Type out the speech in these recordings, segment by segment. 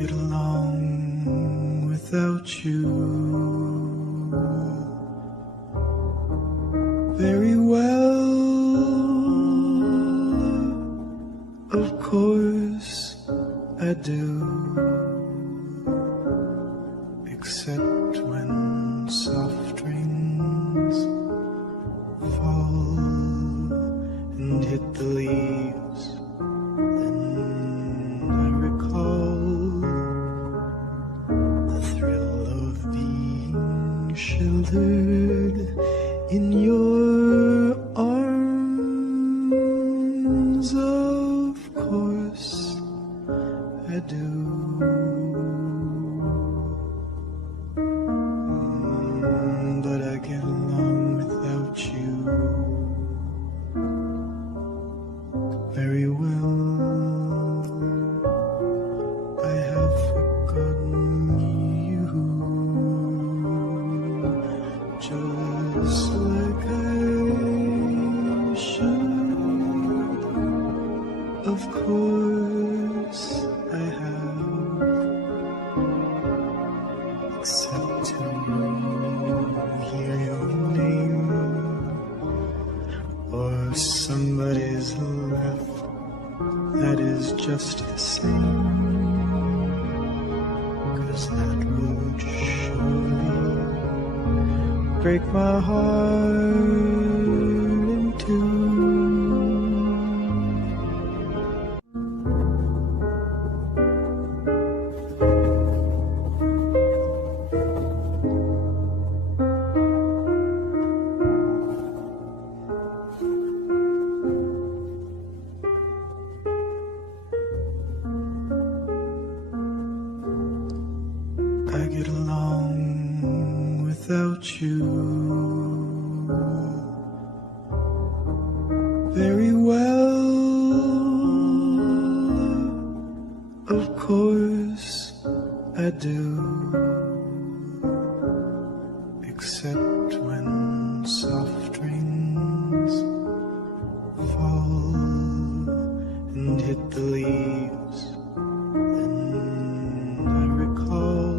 get along without you very well. Of course I do, except when soft rains fall and hit the leaves. Then I recall the thrill of being sheltered in your arms. Of course I do. But I get along without you very well. I have forgotten you, just like I should. Of course I have, except to hear your name or somebody's laugh. That is just the same, 'cause that would surely break my heart in two. I get along without you very well. Of course I do, except when soft rains fall and hit the leaves. Then I recall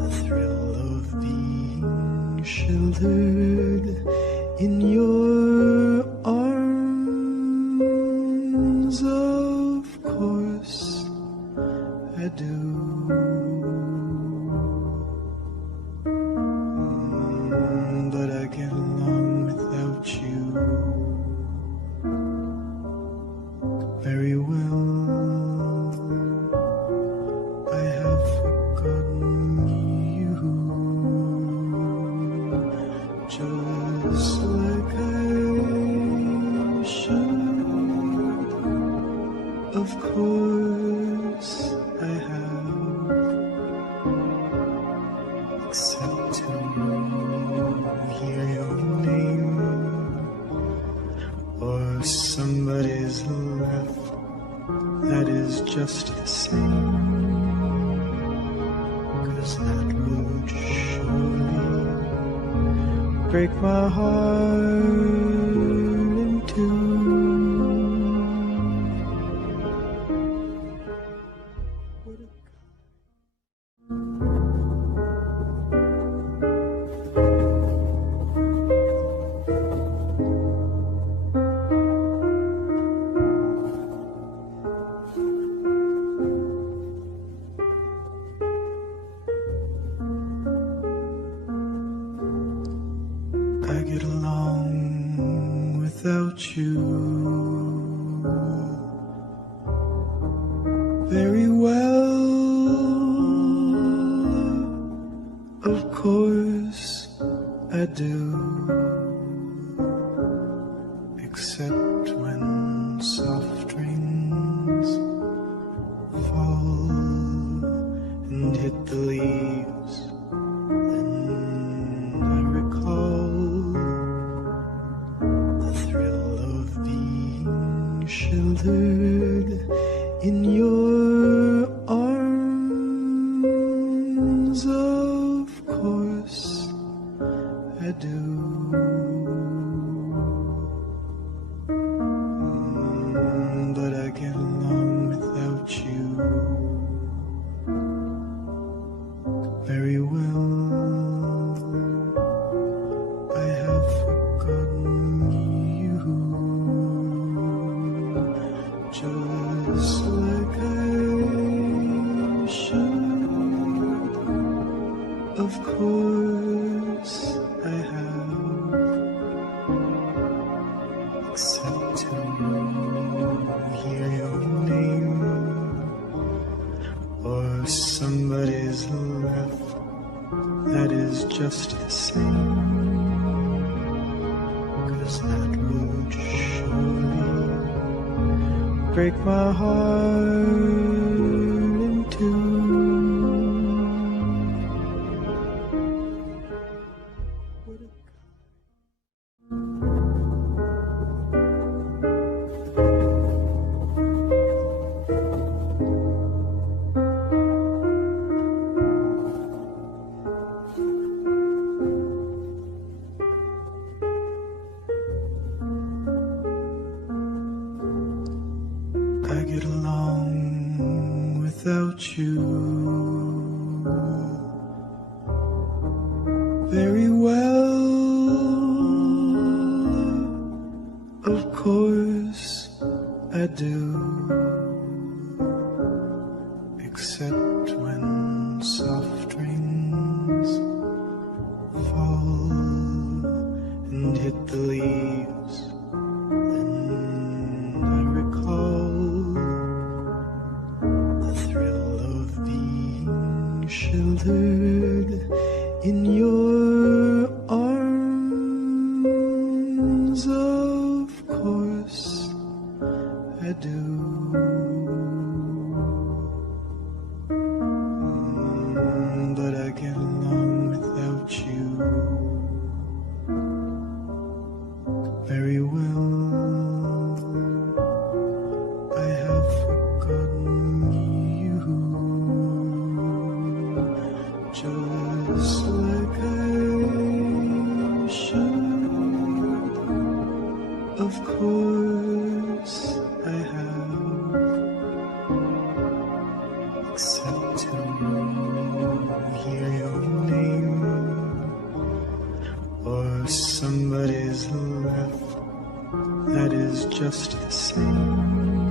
the thrill of being sheltered in your arms. Of course I do. But I get along without you very well. I have forgotten you, just like I should. Of course I have, except to hear your name or somebody's laugh. That is just the same, 'cause that would surely break my heart in two. I get along without you very well. Of course I do, except when soft rains fall and hit the leaves. Then I recall the thrill of being sheltered in your arms. Of course I do. But I get along without you except to hear your name or somebody's laugh that is just the same, 'cause that would surely break my heart in two. I get along without you very well. Of course I do, except when soft rains fall and hit the leaves. Then I recall the thrill of being sheltered in your arms. Of course I do. But I get along without you very well. I have forgotten you, just like I should. Of course I have, except to hear your name or somebody's laugh that is just the same.